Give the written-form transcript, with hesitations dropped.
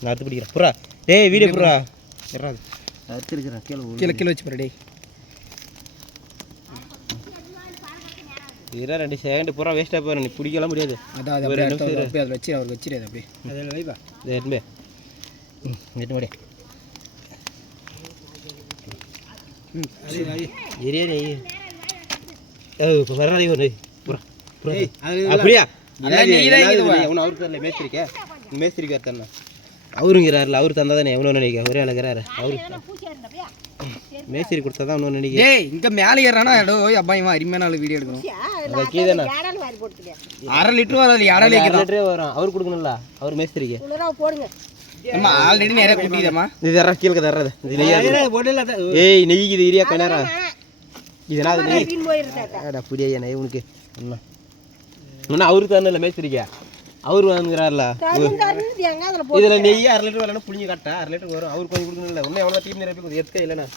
நான் அறுத்து பிடிக்கிறேன் புறா. டேய் வீடியோ புறா வராது. அறுத்து இருக்கிறேன் கீழே வச்சு போகிற. டேய் இதெல்லாம் 2 செகண்ட் பூரா வேஸ்ட்டாக போயிடும். நீ பிடிக்கலாம் முடியாது. அதான் அது அப்படியே அதை வச்சு அவர் வச்சிடாது அப்படியே. அதில் வைப்பா இதை எட்டுமே எட்டு மாடி ஏரியா நீ இப்போ வராதே ஒரு புறா புறா அப்படியா ஒன்றும் அவருக்கு தரல மேஸ்திரிக்க மேஸ்திரிக்கார் தானே அவருங்கிறாருல அவர் தந்தா தானே எவ்வளோ நினைக்க ஒரே அழகிறாரு அவரு மேஸ்திரி கொடுத்தா தான் ஒன்று நினைக்க. ஏய் இங்கே மேலே ஏறானா எடோ அப்பாயமா அருமையான ஆள் வீடியோ எடுக்கணும். கீழே 1/2 லிட்டர் வராது 1/2 லிட்டரே வரும். அவர் கொடுக்கணும்ல அவர் மேஸ்திரிக்கு போடுங்க. அம்மா ஆல்ரெடி நிறைய குட்டிதம்மா இது தர கீழே தர்றது இது நெய் ஏய் நெய்க்கு இது ஏரியா கணரா இதெல்லாம் அது நெய் போயிடுறடா புடியா நெய் உனக்கு என்ன என்ன அவருக்கு தரல மேஸ்திரிக்கு அவர் வாங்குறாருல இதில் நெய் 1/2 லிட்டர் வரலன்னா புளிஞ்சு காட்டா 1/2 லிட்டர் வரும். அவருக்கு கொஞ்சம் கொடுக்கணும்ல இன்னும் எவ்வளோ தீர்ந்து நிரப்பி எதுக்க இல்லைண்ணா